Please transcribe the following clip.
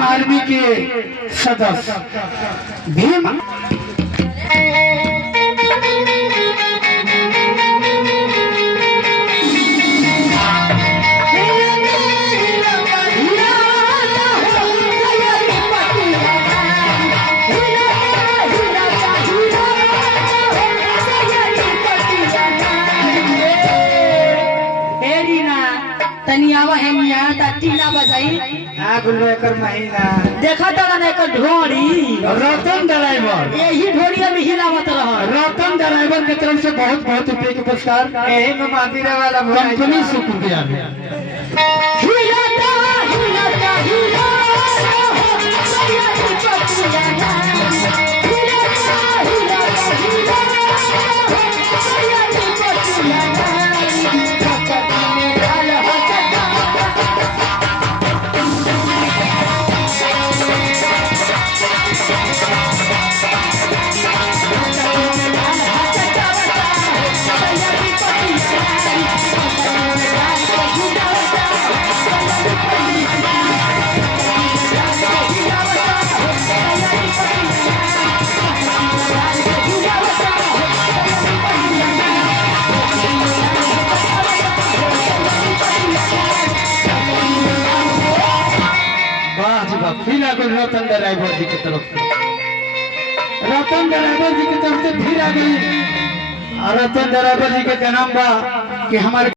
Bhim army के सदस्य भीम तनियावा है मिया टीना बजाई एकर महीना देखा तो ना एकर ढोरी रतन ड्राइवर यही ढोरिया में हिलावत रहा। रतन ड्राइवर की तरफ से बहुत बहुत रुपए के पुरस्कार यही में मातीरा वाला कंपनी से रुपया फिर आ गई रतन ड्राइवर जी की तरफ से रतन ड्राइवर जी की तरफ से फिर आ गई रतन ड्राइवर जी के जन्म बा कि हमारे